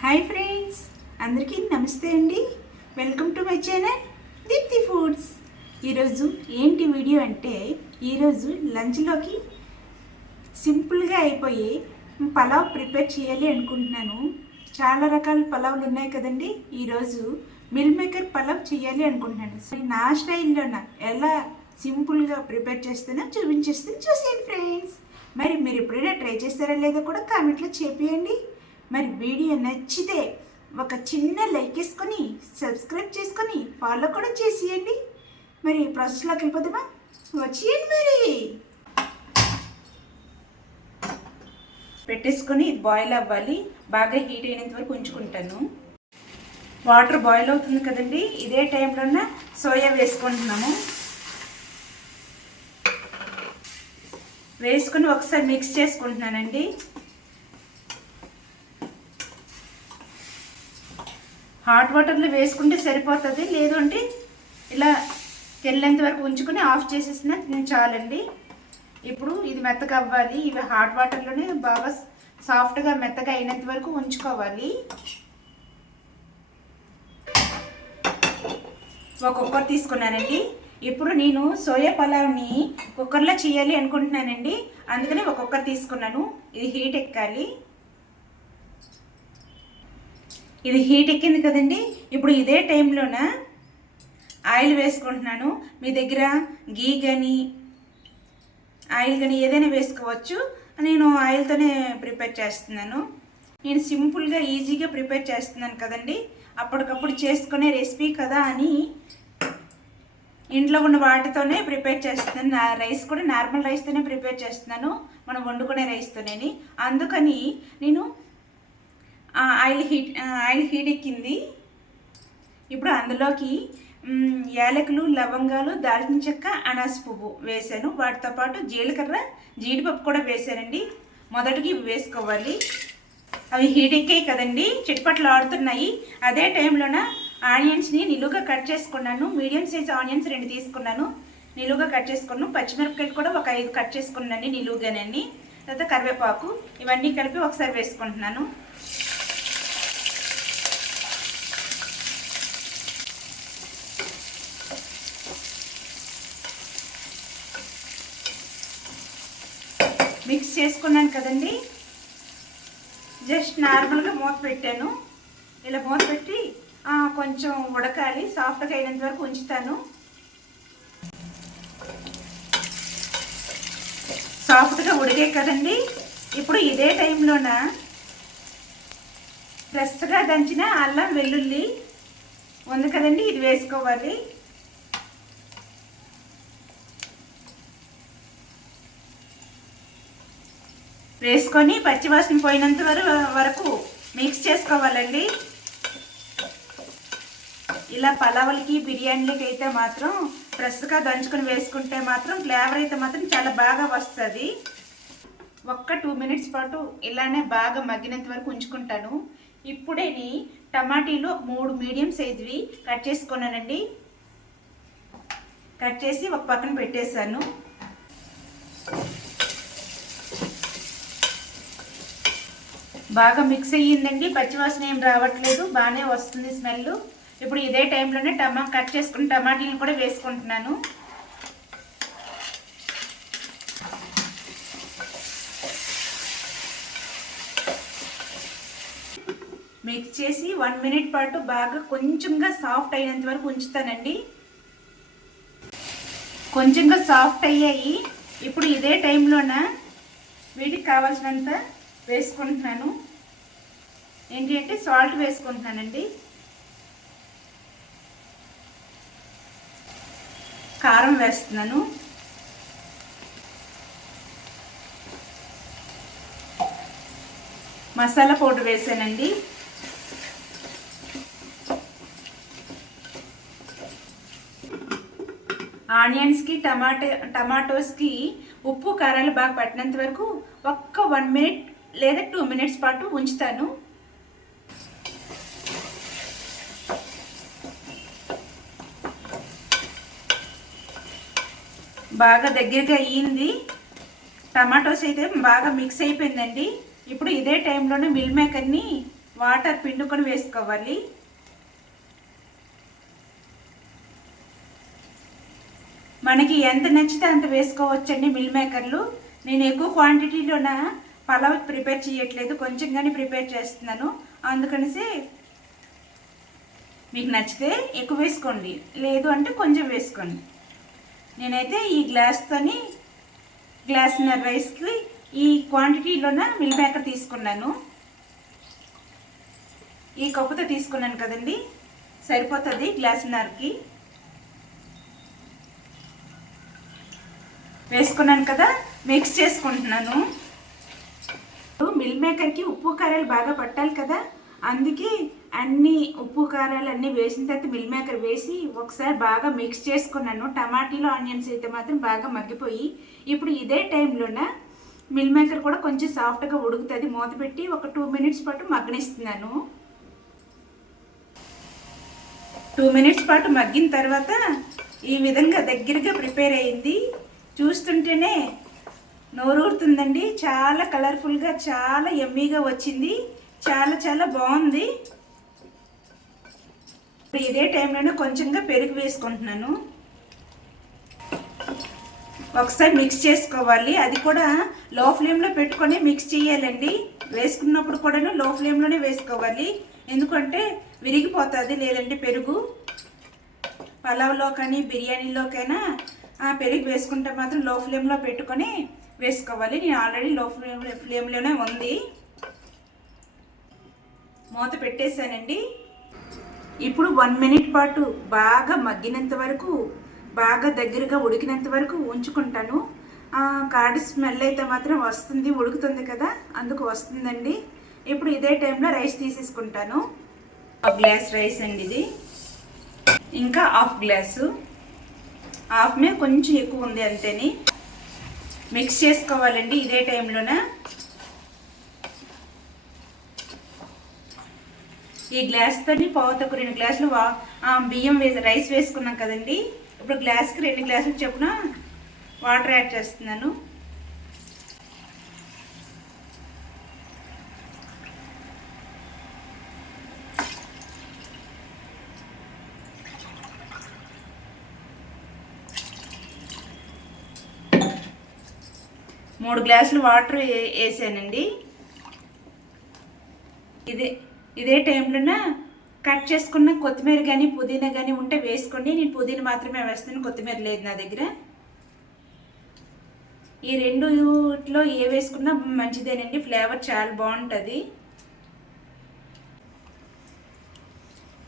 Hi friends, అందరికీ నమస్తే అండి. Welcome to my channel Deepthi Foods. ఈరోజు ఏంటి వీడియో అంటే, ఈరోజు లంచ్లోకి సింపుల్గా అయిపోయి పలావ్ ప్రిపేర్ చేయాలి అనుకుంటున్నాను. చాలా రకాల పలావ్లు ఉన్నాయి కదండి. ఈరోజు మిల్ మేకర్ పలావ్ చేయాలి అనుకుంటున్నాను. సో నా స్టైల్లోన ఎలా సింపుల్గా ప్రిపేర్ చేస్తానో చూపించేస్తాను, చూసేయండి ఫ్రెండ్స్. మరి మీరు ఎప్పుడైనా ట్రై చేస్తారా లేదో కూడా కామెంట్లో చెప్పేయండి. మరి వీడియో నచ్చితే ఒక చిన్న లైక్ వేసుకొని సబ్స్క్రైబ్ చేసుకొని ఫాలో కూడా చేసేయండి. మరి ప్రాసెస్లోకి వెళ్ళిపోదామా? వచ్చేయండి. మరి పెట్టేసుకొని ఇది బాయిల్ అవ్వాలి. బాగా హీట్ అయినంత వరకు ఉంచుకుంటాను. వాటర్ బాయిల్ అవుతుంది కదండి, ఇదే టైంలోనే సోయా వేసుకుంటున్నాము. వేసుకొని ఒకసారి మిక్స్ చేసుకుంటున్నానండి. హాట్ వాటర్లో వేసుకుంటే సరిపోతుంది, లేదు అంటే ఇలా తెల్లేంత వరకు ఉంచుకొని ఆఫ్ చేసేసిన చాలండి. ఇప్పుడు ఇది మెత్తగా అవ్వాలి. ఇవి హాట్ వాటర్లోనే బాగా సాఫ్ట్గా మెత్తగా అయినంత వరకు ఉంచుకోవాలి. ఒక కుక్కర్ తీసుకున్నానండి. ఇప్పుడు నేను సోయా పలావ్ని కుక్కర్లో చేయాలి అనుకుంటున్నానండి. అందుకని ఒక కుక్కర్ తీసుకున్నాను. ఇది హీట్ ఎక్కాలి. ఇది హీట్ ఎక్కింది కదండి. ఇప్పుడు ఇదే టైంలోన ఆయిల్ వేసుకుంటున్నాను. మీ దగ్గర గీ కానీ ఆయిల్ కానీ ఏదైనా వేసుకోవచ్చు. నేను ఆయిల్తోనే ప్రిపేర్ చేస్తున్నాను. నేను సింపుల్గా ఈజీగా ప్రిపేర్ చేస్తున్నాను కదండి. అప్పటికప్పుడు చేసుకునే రెసిపీ కదా అని ఇంట్లో ఉన్న వాటితోనే ప్రిపేర్ చేస్తున్నాను. రైస్ కూడా నార్మల్ రైస్తోనే ప్రిపేర్ చేస్తున్నాను, మనం వండుకునే రైస్తోనే. అందుకని నేను ఆయిల్ హీట్ ఎక్కింది. ఇప్పుడు అందులోకి యాలకులు, లవంగాలు, దాల్చిన చెక్క, అనాస పువ్వు వేసాను. వాటితో పాటు జీలకర్ర, జీడిపప్పు కూడా వేసానండి. మొదటికి వేసుకోవాలి. అవి హీట్ ఎక్కాయి కదండి, చిట్పట్లు ఆడుతున్నాయి. అదే టైంలోన ఆనియన్స్ని నిలువుగా కట్ చేసుకున్నాను. మీడియం సైజ్ ఆనియన్స్ 2 తీసుకున్నాను, నిలువుగా కట్ చేసుకున్నాను. పచ్చిమిరపకాయలు కూడా ఒక 5 కట్ చేసుకున్నాను నిలువుగానండి. తర్వాత కరివేపాకు, ఇవన్నీ కలిపి ఒకసారి వేసుకుంటున్నాను. మిక్స్ చేసుకున్నాను కదండి. జస్ట్ నార్మల్గా మూత పెట్టాను. ఇలా మూత పెట్టి కొంచెం ఉడకాలి. సాఫ్ట్గా అయినంత వరకు ఉంచుతాను. సాఫ్ట్గా ఉడికే కదండి. ఇప్పుడు ఇదే టైంలోన ఫ్రెష్గా దంచిన అల్లం వెల్లుల్లి ఉంది కదండి, ఇది వేసుకోవాలి. వేసుకొని పచ్చివాసన పోయినంత వరకు మిక్స్ చేసుకోవాలండి. ఇలా పలావులకి, బిర్యానీలకి అయితే మాత్రం ఫ్రెష్గా దంచుకొని వేసుకుంటే మాత్రం ఫ్లేవర్ అయితే మాత్రం చాలా బాగా వస్తుంది. ఒక్క 2 మినిట్స్ పాటు ఇలానే బాగా మగ్గినంత వరకు ఉంచుకుంటాను. ఇప్పుడే టమాటీలు 3 మీడియం సైజువి కట్ చేసుకున్నానండి. కట్ చేసి ఒక పక్కన పెట్టేశాను. బాగా మిక్స్ అయ్యిందండి. పచ్చివాసన ఏం రావట్లేదు, బాగానే వస్తుంది స్మెల్. ఇప్పుడు ఇదే టైంలోనే కట్ చేసుకుని టమాటీలను కూడా వేసుకుంటున్నాను. మిక్స్ చేసి 1 మినిట్ పాటు బాగా కొంచెంగా సాఫ్ట్ అయినంత వరకు ఉంచుతానండి. కొంచెంగా సాఫ్ట్ అయ్యాయి. ఇప్పుడు ఇదే టైంలోన వీటికి కావాల్సినంత వేసుకుంటున్నాను. ఏంటి అంటే సాల్ట్ వేసుకుంటున్నానండి. కారం వేస్తున్నాను. మసాలా పౌడర్ వేసానండి. ఆనియన్స్కి, టమాటోస్కి ఉప్పు కారాలు బాగా పట్టినంత వరకు ఒక్క 1 మినిట్ లేదా 2 మినిట్స్ పాటు ఉంచుతాను. బాగా దగ్గరగా అయ్యింది. టమాటోస్ అయితే బాగా మిక్స్ అయిపోయిందండి. ఇప్పుడు ఇదే టైంలోనే మిల్ మేకర్ని వాటర్ పిండుకొని వేసుకోవాలి. మనకి ఎంత నచ్చితే అంత వేసుకోవచ్చండి మిల్ మేకర్లు. నేను ఎక్కువ క్వాంటిటీలోన పలావ్ ప్రిపేర్ చేయట్లేదు, కొంచెం కానీ ప్రిపేర్ చేస్తున్నాను. అందుకనేసి మీకు నచ్చితే ఎక్కువ వేసుకోండి, లేదు అంటే కొంచెం వేసుకోండి. నేనైతే ఈ గ్లాస్న్నర రైస్కి ఈ క్వాంటిటీలోన మిల్ మేకర్ తీసుకున్నాను. ఈ కప్పుతో తీసుకున్నాను కదండి, సరిపోతుంది గ్లాసున్నరకి. వేసుకున్నాను కదా, మిక్స్ చేసుకుంటున్నాను. మిల్ మేకర్కి ఉప్పు కారాలు బాగా పట్టాలి కదా, అందుకే అన్ని ఉప్పు కారాలు అన్నీ వేసిన తర్వాత మిల్ మేకర్ వేసి ఒకసారి బాగా మిక్స్ చేసుకున్నాను. టమాటీలు ఆనియన్స్ అయితే మాత్రం బాగా మగ్గిపోయి, ఇప్పుడు ఇదే టైంలోన మిల్ మేకర్ కూడా కొంచెం సాఫ్ట్గా ఉడుకుతుంది. మూత పెట్టి ఒక 2 మినిట్స్ పాటు మగ్గనిస్తున్నాను. 2 మినిట్స్ పాటు మగ్గిన తర్వాత ఈ విధంగా దగ్గరగా ప్రిపేర్ అయింది. చూస్తుంటేనే నోరూరుతుందండి. చాలా కలర్ఫుల్గా, చాలా యమ్మీగా వచ్చింది. చాలా చాలా బాగుంది. ఇదే టైంలోనే కొంచెంగా పెరుగు వేసుకుంటున్నాను. ఒకసారి మిక్స్ చేసుకోవాలి. అది కూడా లో ఫ్లేమ్లో పెట్టుకొని మిక్స్ చేయాలండి. వేసుకున్నప్పుడు కూడా లో ఫ్లేమ్లోనే వేసుకోవాలి, ఎందుకంటే విరిగిపోతుంది లేదంటే పెరుగు. పలావ్లో కానీ బిర్యానీలోకైనా పెరుగు వేసుకుంటే మాత్రం లో ఫ్లేమ్లో పెట్టుకొని వేసుకోవాలి. నేను ఆల్రెడీ లో ఫ్లేమ్లోనే ఉంది. మూత పెట్టేశానండి. ఇప్పుడు 1 మినిట్ పాటు బాగా మగ్గినంత వరకు, బాగా దగ్గరగా ఉడికినంత వరకు ఉంచుకుంటాను. కాడి స్మెల్ అయితే మాత్రం వస్తుంది, ఉడుకుతుంది కదా, అందుకు వస్తుందండి. ఇప్పుడు ఇదే టైంలో రైస్ తీసేసుకుంటాను. 1 గ్లాస్ రైస్ అండి ఇది, ఇంకా 1/2 గ్లాసు. హాఫ్ మీద కొంచెం ఎక్కువ ఉంది అంతేని. మిక్స్ చేసుకోవాలండి ఇదే టైంలోన. ఈ గ్లాస్తో పావుతకు 2 గ్లాసులు బియ్యం రైస్ వేసుకున్నాం కదండి. ఇప్పుడు గ్లాస్కి 2 గ్లాసులు చొప్పున వాటర్ యాడ్ చేస్తున్నాను. మూడు గ్లాసులు వాటర్ వేసానండి. ఇదే టైంలోన కట్ చేసుకున్న కొత్తిమీర కానీ పుదీనా కానీ ఉంటే వేసుకోండి. నేను పుదీనా మాత్రమే వేస్తాను, కొత్తిమీర లేదు నా దగ్గర. ఈ రెండులో ఏ వేసుకున్నా మంచిదేనండి, ఫ్లేవర్ చాలా బాగుంటుంది.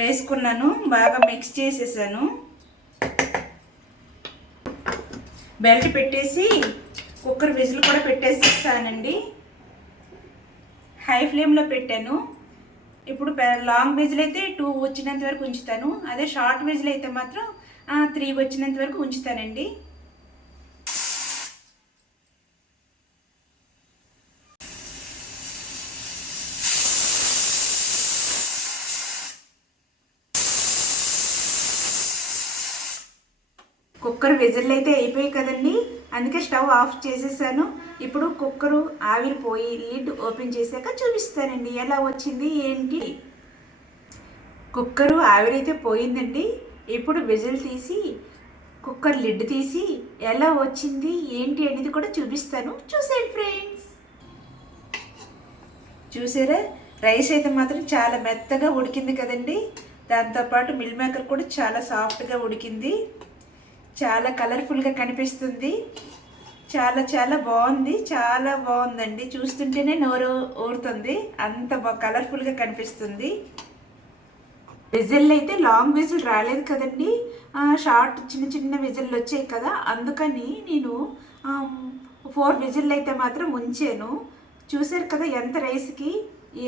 వేసుకున్నాను, బాగా మిక్స్ చేసేసాను. బెల్ట్ పెట్టేసి కుక్కర్ విజిల్ కూడా పెట్టేస్తానండి. హై ఫ్లేమ్లో పెట్టాను. ఇప్పుడు లాంగ్ విజిల్ అయితే 2 వచ్చినంత వరకు ఉంచుతాను. అదే షార్ట్ విజిల్ అయితే మాత్రం 3 వచ్చినంత వరకు ఉంచుతానండి. కుక్కర్ విజిల్ అయితే అయిపోయాయి కదండి, అందుకే స్టవ్ ఆఫ్ చేసేసాను. ఇప్పుడు కుక్కరు ఆవిరిపోయి లిడ్ ఓపెన్ చేశాక చూపిస్తానండి ఎలా వచ్చింది ఏంటి. కుక్కరు ఆవిరైతే పోయిందండి. ఇప్పుడు విజిల్ తీసి కుక్కర్ లిడ్ తీసి ఎలా వచ్చింది ఏంటి అనేది కూడా చూపిస్తాను. చూసేయండి ఫ్రెండ్స్. చూసారా, రైస్ అయితే మాత్రం చాలా మెత్తగా ఉడికింది కదండి. దాంతోపాటు మిల్ మేకర్ కూడా చాలా సాఫ్ట్గా ఉడికింది. చాలా కలర్ఫుల్గా కనిపిస్తుంది. చాలా చాలా బాగుంది, చాలా బాగుందండి. చూస్తుంటేనే నోరు ఊరుతుంది, అంత కలర్ఫుల్గా కనిపిస్తుంది. విజిల్ అయితే లాంగ్ విజిల్ రాలేదు కదండి, షార్ట్ చిన్న చిన్న విజిల్ వచ్చాయి కదా, అందుకని నేను 4 విజిల్ అయితే మాత్రం ఉంచాను. చూసారు కదా ఎంత రైస్కి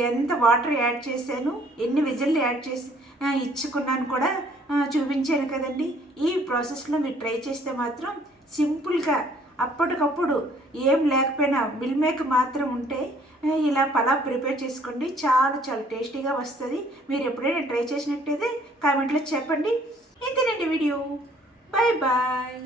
ఎంత వాటర్ యాడ్ చేశాను, ఎన్ని విజిల్లు యాడ్ చేసి ఇచ్చుకున్నాను కూడా చూపించాను కదండి. ఈ ప్రాసెస్లో మీరు ట్రై చేస్తే మాత్రం సింపుల్గా అప్పటికప్పుడు ఏం లేకపోయినా మిల్ మేకర్ మాత్రం ఉంటే ఇలా పలావ్ ప్రిపేర్ చేసుకోండి. చాలా చాలా టేస్టీగా వస్తుంది. మీరు ఎప్పుడైనా ట్రై చేసినట్టయితే కామెంట్లో చెప్పండి. ఇంతేనండి వీడియో. Bye bye.